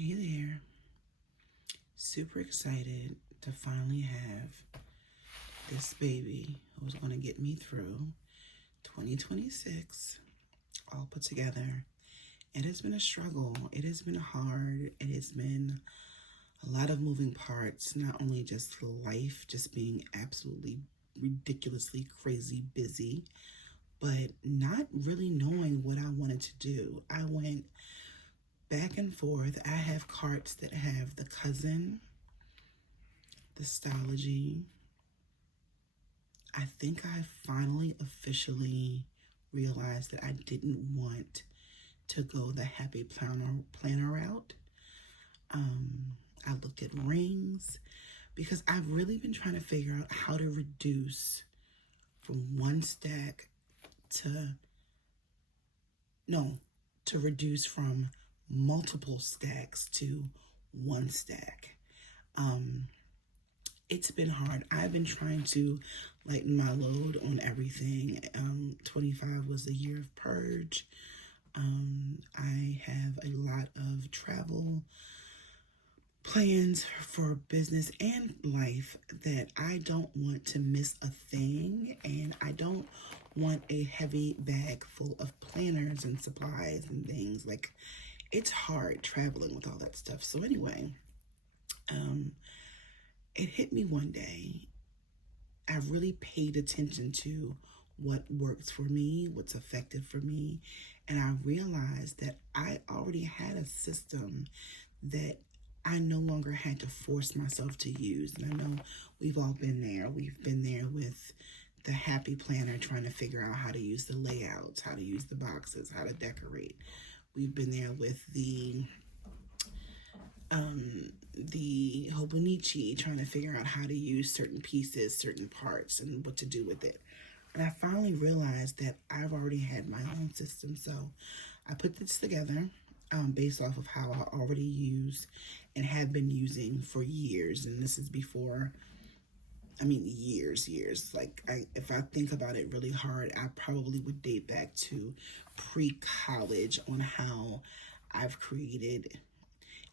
Hey there. Super excited to finally have this baby who's going to get me through 2026 all put together. It has been a struggle. It has been hard. It has been a lot of moving parts, not only just life, just being absolutely ridiculously crazy busy, but not really knowing what I wanted to do. I went back and forth. I have carts that have the cousin, the Stology. I think I finally officially realized that I didn't want to go the happy planner route. I looked at rings because I've really been trying to figure out how to reduce from one stack to no, to reduce from multiple stacks to one stack. It's been hard. I've been trying to lighten my load on everything. 25 was the year of purge. I have a lot of travel plans for business and life that I don't want to miss a thing, and I don't want a heavy bag full of planners and supplies and things. Like, it's hard traveling with all that stuff. So anyway, it hit me one day. I really paid attention to what works for me, what's effective for me, and I realized that I already had a system that I no longer had to force myself to use. And I know we've all been there. We've been there with the happy planner, trying to figure out how to use the layouts, how to use the boxes, how to decorate. We've been there with the Hobonichi, trying to figure out how to use certain pieces, certain parts, and what to do with it. And I finally realized that I've already had my own system. So I put this together based off of how I already use and have been using for years. And this is before, years. Like, if I think about it really hard, I probably would date back to pre-college on how I've created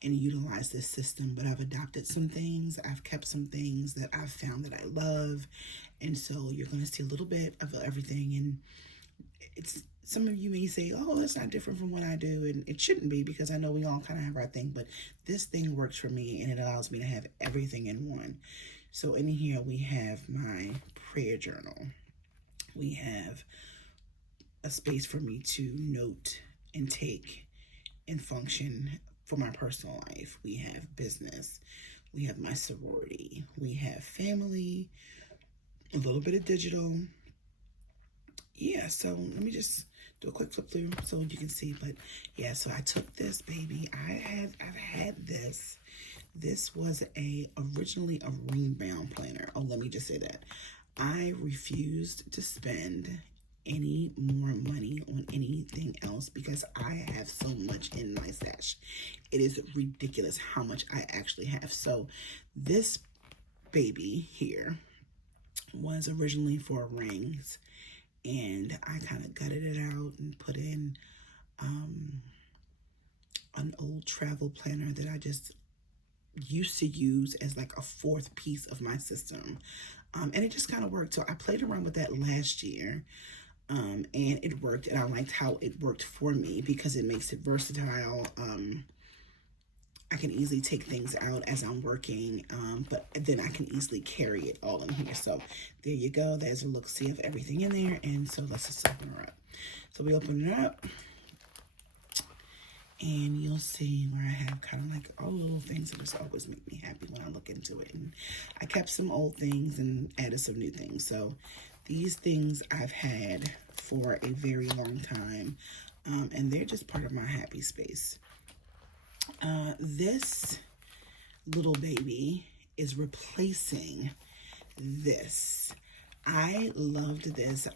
and utilize this system. But I've adopted some things. I've kept some things that I've found that I love. And so you're going to see a little bit of everything. And it's, some of you may say, oh, that's not different from what I do. And it shouldn't be, because I know we all kind of have our thing. But this thing works for me, and it allows me to have everything in one. So in here we have my prayer journal. We have a space for me to note and take and function for my personal life. We have business. We have my sorority. We have family, a little bit of digital. Yeah, so let me just do a quick flip through so you can see. But yeah, so I took this baby. I've had this. This was originally a ring bound planner. Oh, let me just say that. I refused to spend any more money on anything else because I have so much in my stash. It is ridiculous how much I actually have. So this baby here was originally for rings, and I kind of gutted it out and put in an old travel planner that I just used to use as like a fourth piece of my system. And it just kind of worked. So I played around with that last year. And it worked, and I liked how it worked for me because it makes it versatile. I can easily take things out as I'm working, but then I can easily carry it all in here. So there you go. There's a look-see of everything in there. And so let's just open her up. So we open it up, and you'll see where I have kind of like all the little things that just always make me happy when I look into it. And I kept some old things and added some new things. So these things I've had for a very long time, and they're just part of my happy space. This little baby is replacing this. I loved this.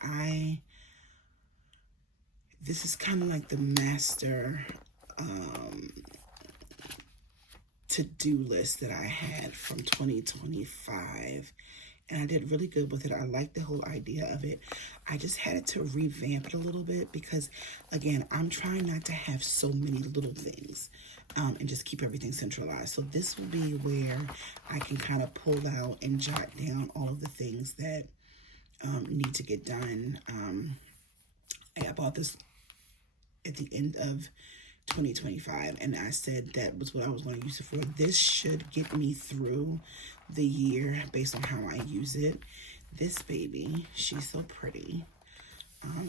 This is kind of like the master to-do list that I had from 2025. And I did really good with it. I like the whole idea of it. I just had to revamp it a little bit because, again, I'm trying not to have so many little things. and just keep everything centralized. So this will be where I can kind of pull out and jot down all of the things that need to get done. I bought this at the end of 2025, and I said that was what I was going to use it for. This should get me through the year based on how I use it. This baby, she's so pretty.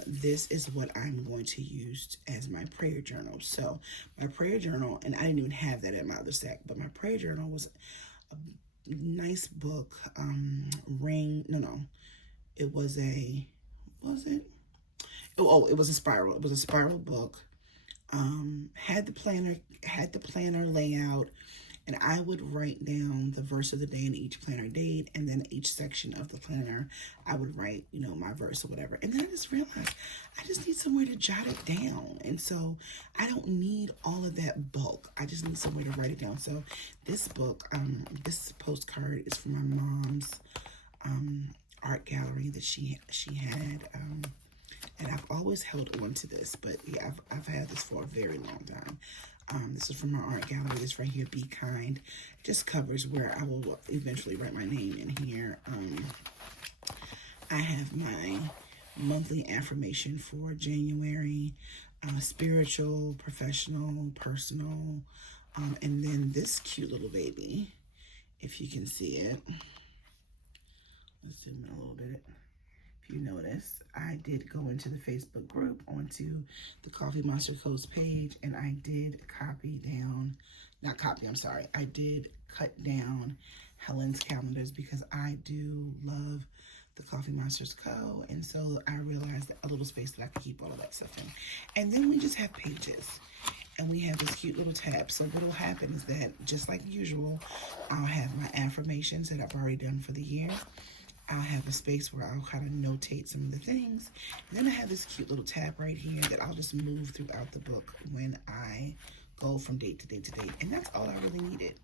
This is what I'm going to use as my prayer journal. So my prayer journal, and I didn't even have that at my other stack, but my prayer journal was a nice book. It was it? Oh, it was a spiral. It was a spiral book. Had the planner layout, and I would write down the verse of the day in each planner date, and then each section of the planner, I would write, my verse or whatever. And then I just realized I just need somewhere to jot it down. And so I don't need all of that bulk. I just need somewhere to write it down. So this book, this postcard is from my mom's art gallery that she had. And I've always held on to this, but yeah, I've had this for a very long time. This is from my art gallery. This right here, Be Kind, just covers where I will eventually write my name in here. I have my monthly affirmation for January, spiritual, professional, personal, and then this cute little baby, if you can see it. Let's zoom in a little bit. If you notice, I did go into the Facebook group, onto the Coffee Monster Co's page, and I did I did cut down Helen's calendars because I do love the Coffee Monsters Co. And so I realized that a little space that I could keep all of that stuff in. And then we just have pages, and we have this cute little tab. So what will happen is that, just like usual, I'll have my affirmations that I've already done for the year. I'll have a space where I'll kind of notate some of the things. And then I have this cute little tab right here that I'll just move throughout the book when I go from date to date to date. And that's all I really needed.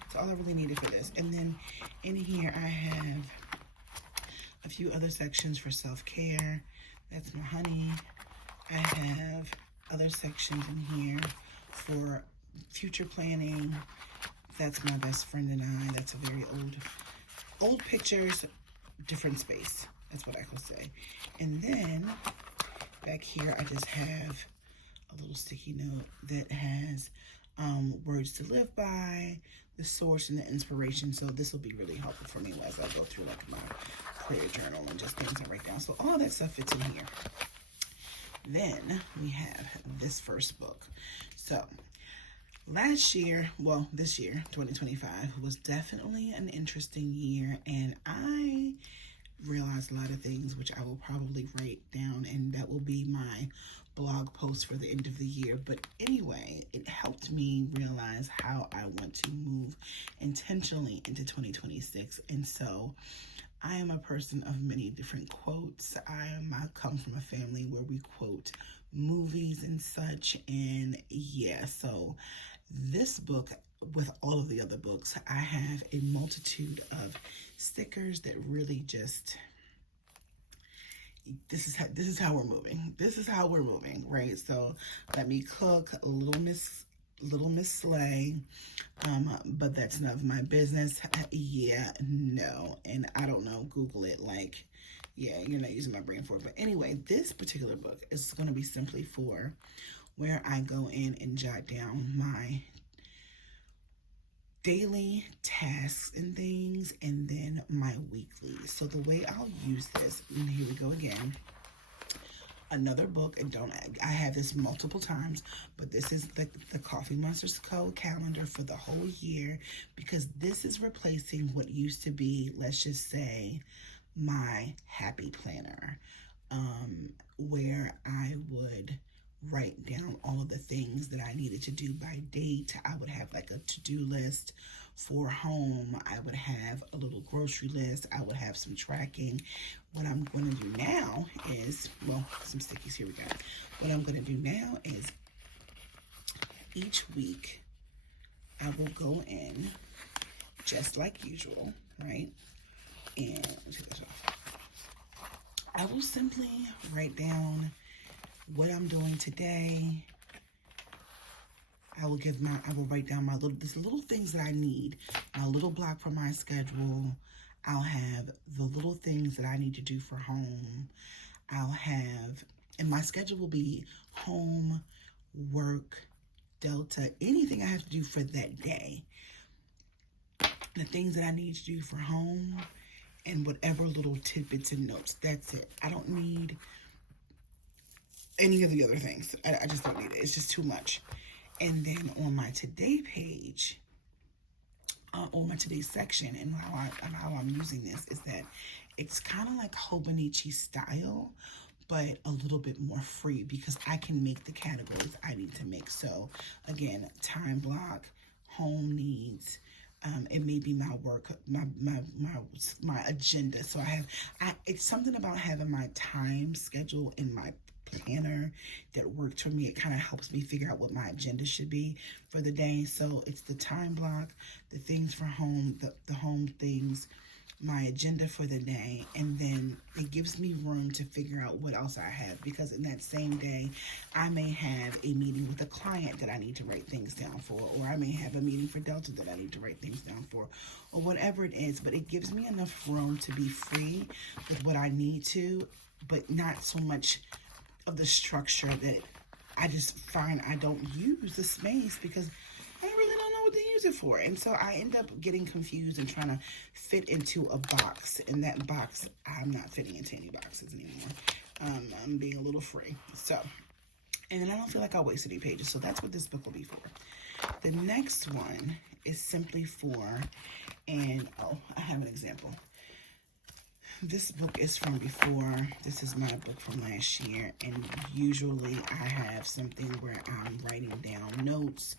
That's all I really needed for this. And then in here I have a few other sections for self-care. That's my honey. I have other sections in here for future planning. That's my best friend and I. That's a very old pictures, different space. That's what I can say. And then back here, I just have a little sticky note that has words to live by, the source, and the inspiration. So this will be really helpful for me as I go through like my prayer journal and just things I write down. So all that stuff fits in here. Then we have this first book. So this year, 2025, was definitely an interesting year, and I realized a lot of things which I will probably write down, and that will be my blog post for the end of the year. But anyway, it helped me realize how I want to move intentionally into 2026. And so I am a person of many different quotes. I come from a family where we quote movies and such, and yeah, so this book, with all of the other books, I have a multitude of stickers that really just, this is how we're moving. This is how we're moving, right? So let me cook, Little Miss Slay, but that's none of my business. Yeah, no, and I don't know, Google it, like, yeah, you're not using my brain for it. But anyway, this particular book is going to be simply for where I go in and jot down my daily tasks and things, and then my weekly. So the way I'll use this, and here we go again, another book, and I have this multiple times, but this is the Coffee Monsters Co. calendar for the whole year, because this is replacing what used to be, let's just say, my happy planner, where I would write down all of the things that I needed to do by date. I would have like a to-do list for home. I would have a little grocery list. I would have some tracking. What I'm going to do now is, some stickies, here we go. What I'm going to do now is each week I will go in just like usual, right? And let me take this off. I will simply write down what I'm doing today. I will write down these little things that I need. My little block for my schedule. I'll have the little things that I need to do for home. And my schedule will be home, work, Delta, anything I have to do for that day. The things that I need to do for home and whatever little tidbits and notes. That's it. I don't need any of the other things. I just don't need it. It's just too much. And then on my today page, on my today section, and how I'm using this is that it's kind of like Hobonichi style, but a little bit more free because I can make the categories I need to make. So again, time block, home needs. It may be my work, my agenda. So it's something about having my time schedule in my planner that worked for me. It kind of helps me figure out what my agenda should be for the day. So it's the time block, the things for home, the home things, my agenda for the day, and then it gives me room to figure out what else I have, because in that same day I may have a meeting with a client that I need to write things down for, or I may have a meeting for Delta that I need to write things down for, or whatever it is. But it gives me enough room to be free with what I need to, but not so much of the structure that I just find I don't use the space because I really don't know what to use it for. And so I end up getting confused and trying to fit into a box. And that box, I'm not fitting into any boxes anymore. I'm being a little free. So, and then I don't feel like I'll waste any pages. So that's what this book will be for. The next one is simply for, and I have an example. This book is from before. This is my book from last year. And usually I have something where I'm writing down notes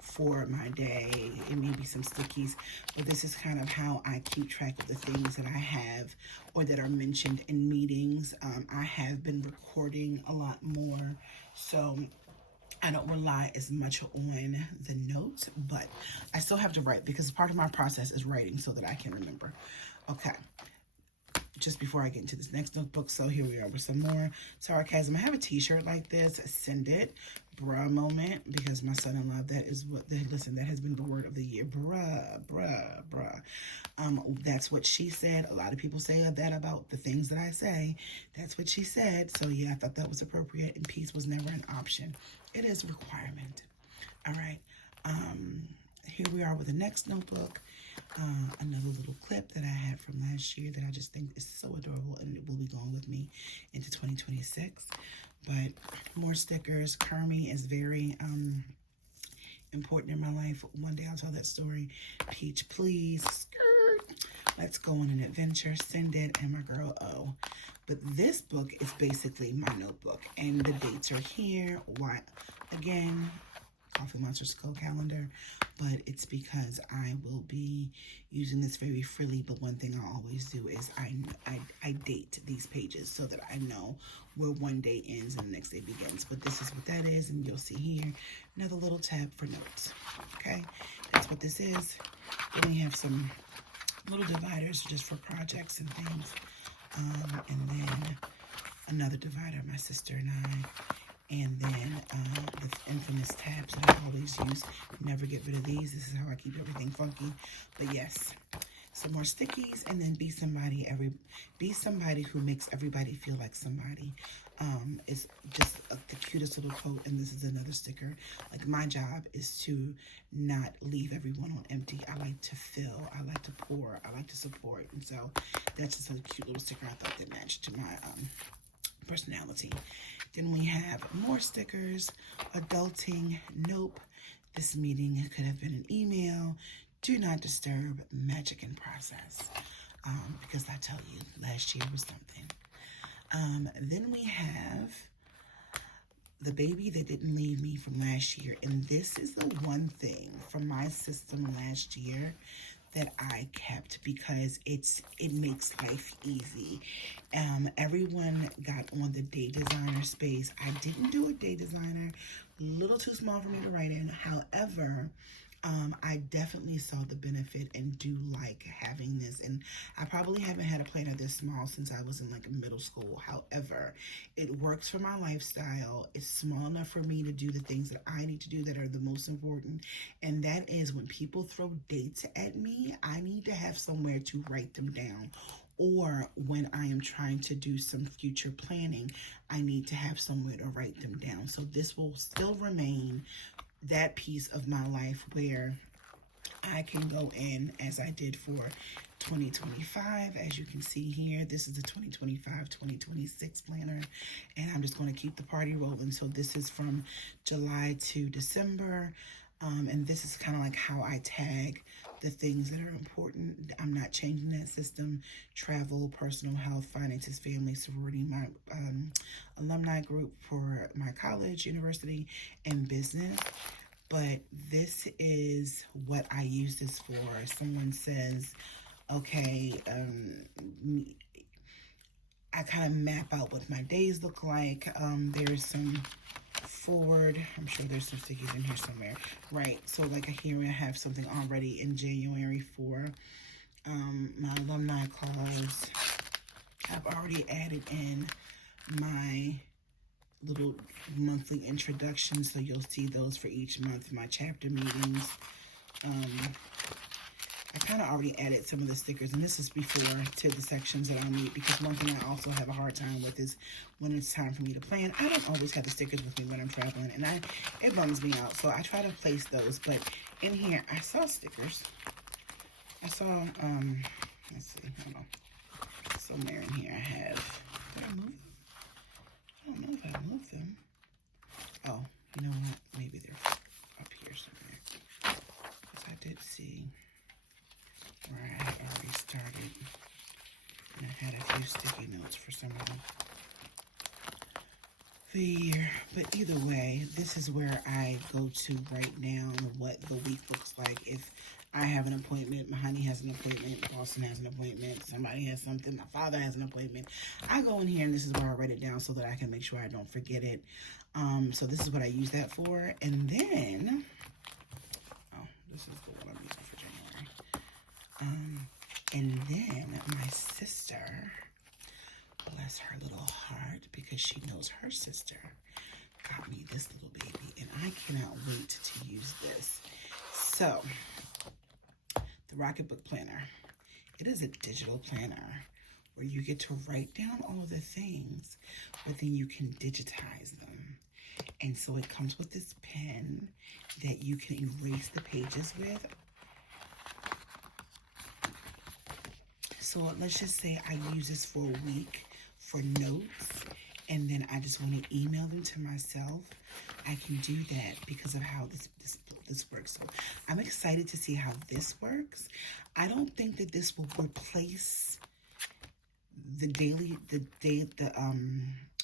for my day. It may be some stickies, but this is kind of how I keep track of the things that I have or that are mentioned in meetings. I have been recording a lot more, so I don't rely as much on the notes, but I still have to write because part of my process is writing so that I can remember. Okay. Just before I get into this next notebook, so here we are with some more sarcasm. I have a t-shirt like this, send it, bruh moment, because my son-in-law, that is what, listen, that has been the word of the year, bruh, bruh, bruh. That's what she said. A lot of people say that about the things that I say. That's what she said. So yeah, I thought that was appropriate, and peace was never an option. It is a requirement. All right. Here we are with the next notebook. Another little clip that I had from last year that I just think is so adorable, and it will be going with me into 2026. But more stickers. Kermie is very important in my life. One day I'll tell that story. Peach, please. Skirt. Let's go on an adventure. Send it. And my girl O. But this book is basically my notebook, and the dates are here. Why? Again, Coffee Monsters co-calendar, but it's because I will be using this very freely. But one thing I always do is I date these pages so that I know where one day ends and the next day begins. But this is what that is, and you'll see here another little tab for notes. Okay, that's what this is. Then we have some little dividers just for projects and things, and then another divider, my sister and I. And then the infamous tabs that I always use. Never get rid of these. This is how I keep everything funky. But yes, some more stickies, and then be somebody who makes everybody feel like somebody. It's just the cutest little quote, and this is another sticker. Like, my job is to not leave everyone on empty. I like to fill. I like to pour. I like to support. And so that's just a cute little sticker I thought that matched to my personality. Then we have more stickers. Adulting, nope. This meeting could have been an email. Do not disturb, magic in process. Because I tell you, last year was something. Then we have the baby that didn't leave me from last year. And this is the one thing from my system last year that I kept because it makes life easy. Everyone got on the day designer space. I didn't do a day designer, a little too small for me to write in. However, I definitely saw the benefit and do like having this. And I probably haven't had a planner this small since I was in like middle school. However, it works for my lifestyle. It's small enough for me to do the things that I need to do that are the most important. And that is when people throw dates at me, I need to have somewhere to write them down. Or when I am trying to do some future planning, I need to have somewhere to write them down. So this will still remain that piece of my life where I can go in as I did for 2025. As you can see here, this is a 2025-2026 planner, and I'm just going to keep the party rolling. So this is from July to December, and this is kind of like how I tag the things that are important. I'm not changing that system. Travel, personal health, finances, family, sorority, my alumni group for my college, university, and business. But this is what I use this for. Someone says, okay, I kind of map out what my days look like. There's some forward, I'm sure there's some stickies in here somewhere, right? So like here I have something already in January for my alumni calls. I've already added in my little monthly introductions, so you'll see those for each month, my chapter meetings. I kind of already added some of the stickers, and this is before to the sections that I'll need, because one thing I also have a hard time with is when it's time for me to plan, I don't always have the stickers with me when I'm traveling, and it bums me out, so I try to place those. But in here, I saw stickers. I saw, let's see, hold on. Somewhere in here I have, did I move them? I don't know if I moved them. Oh, you know what? Maybe they're up here somewhere. Because I did see where I had already started. And I had a few sticky notes for some of them. But either way, this is where I go to write down what the week looks like. If I have an appointment, my honey has an appointment, Boston has an appointment, somebody has something, my father has an appointment. I go in here and this is where I write it down so that I can make sure I don't forget it. So this is what I use that for. And then, oh, this is the one I'm using for January. And then my sister, bless her little heart, because she knows her sister got me this little baby, and I cannot wait to use this. So, the Rocketbook Planner. It is a digital planner where you get to write down all of the things, but then you can digitize them. And so it comes with this pen that you can erase the pages with. So let's just say I use this for a week for notes, and then I just want to email them to myself. I can do that because of how this works. So I'm excited to see how this works. I don't think that this will replace the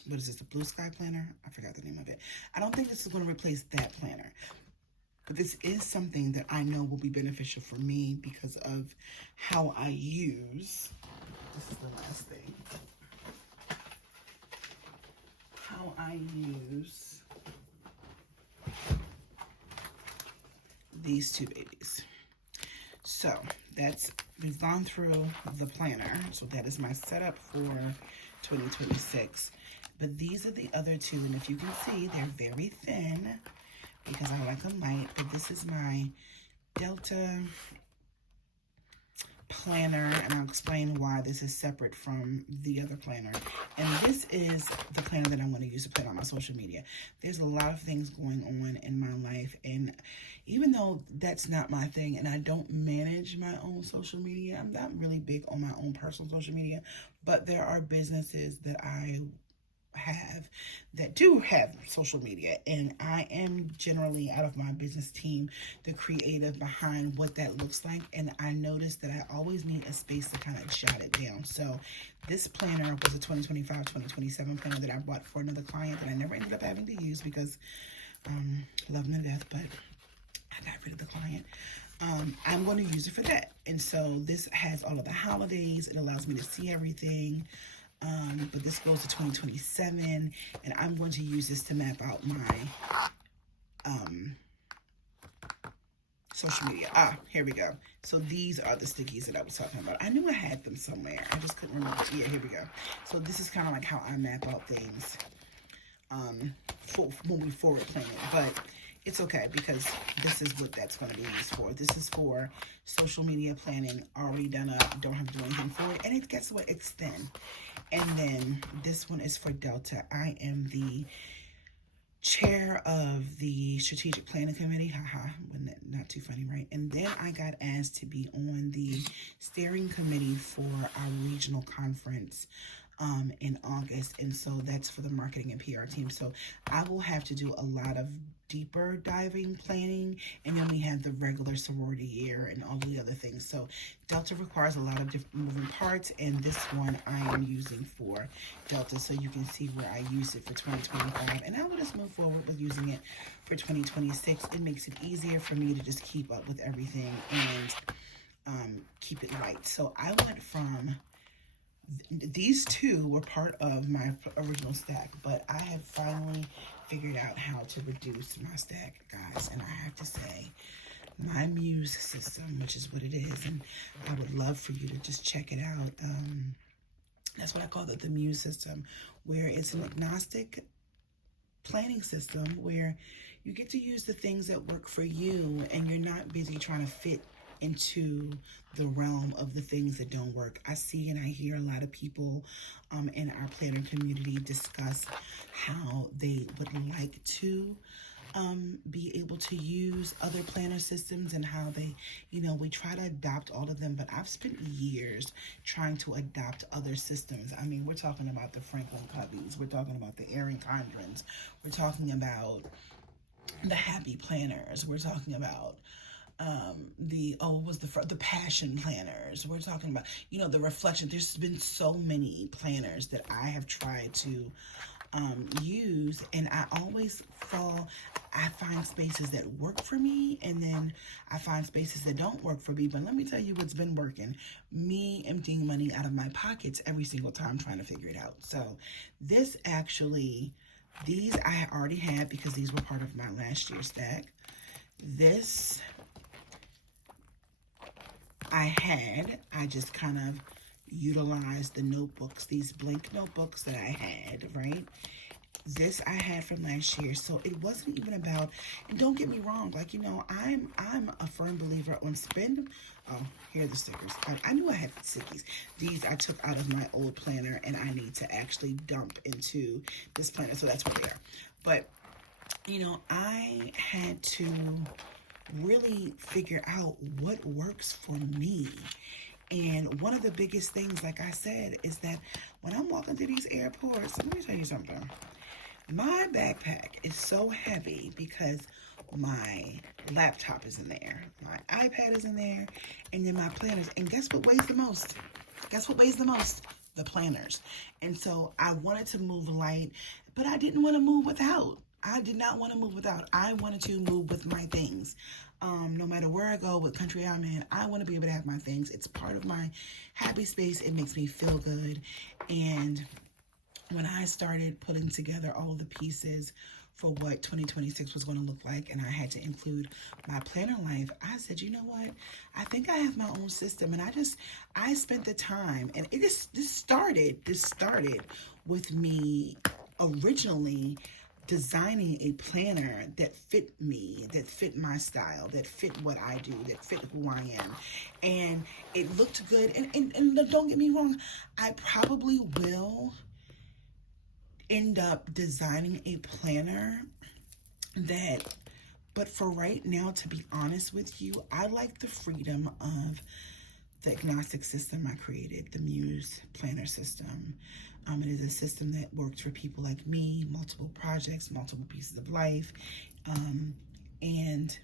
what is this, the Blue Sky Planner? I forgot the name of it. I don't think this is going to replace that planner. But this is something that I know will be beneficial for me because of how I use, this is the last thing, how I use these two babies. So we've gone through the planner. So that is my setup for 2026. But these are the other two, and if you can see, they're very thin because I like them light. But this is my Delta planner, and I'll explain why this is separate from the other planner. And this is the planner that I'm going to use to plan on my social media. There's a lot of things going on in my life, and even though that's not my thing and I don't manage my own social media, I'm not really big on my own personal social media, but there are businesses that I have that do have social media, and I am generally, out of my business team, the creative behind what that looks like. And I noticed that I always need a space to kind of jot it down. So this planner was a 2025-2027 planner that I bought for another client that I never ended up having to use because love them to death, but I got rid of the client. I'm going to use it for that. And so this has all of the holidays. It allows me to see everything. But this goes to 2027, and I'm going to use this to map out my social media. Here we go. So these are the stickies that I was talking about. I knew I had them somewhere. I just couldn't remember. Yeah, here we go. So this is kind of like how I map out things for moving forward planning. But it's okay because this is what that's going to be used for. This is for social media planning, already done up, don't have to do anything for it. And it, guess what? It's thin. And then this one is for Delta. I am the chair of the strategic planning committee. Haha, wasn't that not too funny, right? And then I got asked to be on the steering committee for our regional conference in August, and so that's for the marketing and PR team. So I will have to do a lot of deeper diving planning, and then we have the regular sorority year and all the other things. So Delta requires a lot of different moving parts, and this one I am using for Delta, so you can see where I use it for 2025, and I will just move forward with using it for 2026. It makes it easier for me to just keep up with everything and keep it light. So I went from these two were part of my original stack, but I have finally figured out how to reduce my stack, guys. And I have to say, my MUSE system, which is what it is, and I would love for you to just check it out. That's what I call it, the MUSE system, where it's an agnostic planning system where you get to use the things that work for you, and you're not busy trying to fit into the realm of the things that don't work. I see and I hear a lot of people in our planner community discuss how they would like to be able to use other planner systems and how they, we try to adopt all of them, but I've spent years trying to adopt other systems. I mean, we're talking about the Franklin Coveys, we're talking about the Erin Condrens, we're talking about the Happy Planners, we're talking about the passion planners. We're talking about, the reflection. There's been so many planners that I have tried to use, and I always I find spaces that work for me, and then I find spaces that don't work for me. But let me tell you what's been working. Me emptying money out of my pockets every single time trying to figure it out. So these I already had because these were part of my last year's stack. This I just kind of utilized the notebooks, these blank notebooks that I had, right? This I had from last year, so it wasn't even about, and don't get me wrong, I'm a firm believer on spend. Oh, here are the stickers. I knew I had stickies. These I took out of my old planner, and I need to actually dump into this planner, so that's what they are. But, I had to really figure out what works for me. And one of the biggest things, like I said, is that when I'm walking through these airports, let me tell you something. My backpack is so heavy because my laptop is in there, my iPad is in there, and then my planners. And guess what weighs the most? The planners. And so I wanted to move light, but I didn't want to move without. I did not want to move without. I wanted to move with my things. No matter where I go, what country I'm in, I want to be able to have my things. It's part of my happy space. It makes me feel good. And when I started putting together all the pieces for what 2026 was going to look like, and I had to include my planner life, I said, you know what? I think I have my own system. And I spent the time, and this started with me originally designing a planner that fit me, that fit my style, that fit what I do, that fit who I am. And it looked good. And don't get me wrong, I probably will end up designing a planner but for right now, to be honest with you, I like the freedom of the agnostic system I created, the MUSE Planner System. It is a system that works for people like me, multiple projects, multiple pieces of life. And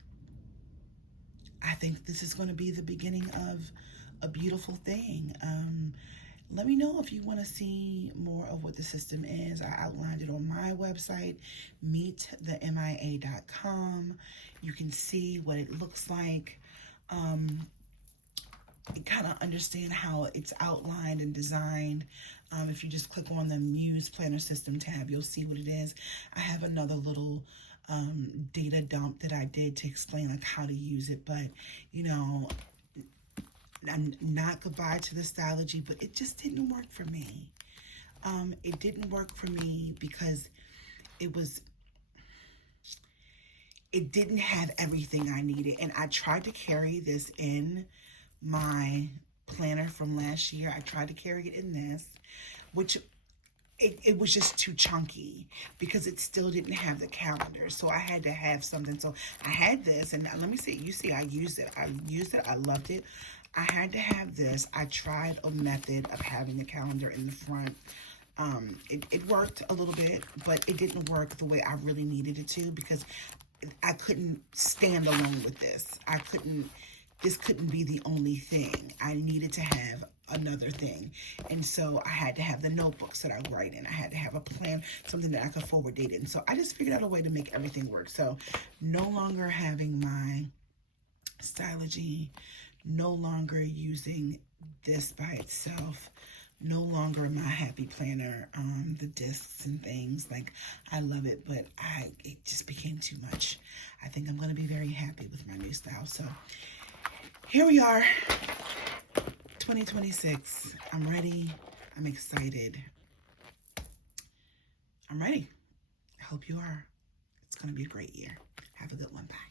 I think this is going to be the beginning of a beautiful thing. Let me know if you want to see more of what the system is. I outlined it on my website, meetthemia.com. You can see what it looks like. Kind of understand how it's outlined and designed. If you just click on the MUSE Planner System tab, you'll see what it is. I have another little data dump that I did to explain like how to use it. But, you know, I'm not goodbye to the Stylogy, but it just didn't work for me. It didn't work for me because it didn't have everything I needed. And I tried to carry this in my planner from last year. I tried to carry it in this, which it was just too chunky because it still didn't have the calendar. So I had to have something. So I had this, and let me see. You see, I used it. I loved it. I had to have this. I tried a method of having the calendar in the front. It worked a little bit, but it didn't work the way I really needed it to because I couldn't stand alone with this. This couldn't be the only thing. I needed to have another thing. And so I had to have the notebooks that I write in. I had to have a plan, something that I could forward date in. So I just figured out a way to make everything work. So no longer having my Stylogy, no longer using this by itself, no longer my Happy Planner, the discs and things. Like, I love it, but it just became too much. I think I'm going to be very happy with my new style. So here we are, 2026. I'm ready. I'm excited. I'm ready. I hope you are. It's going to be a great year. Have a good one. Bye.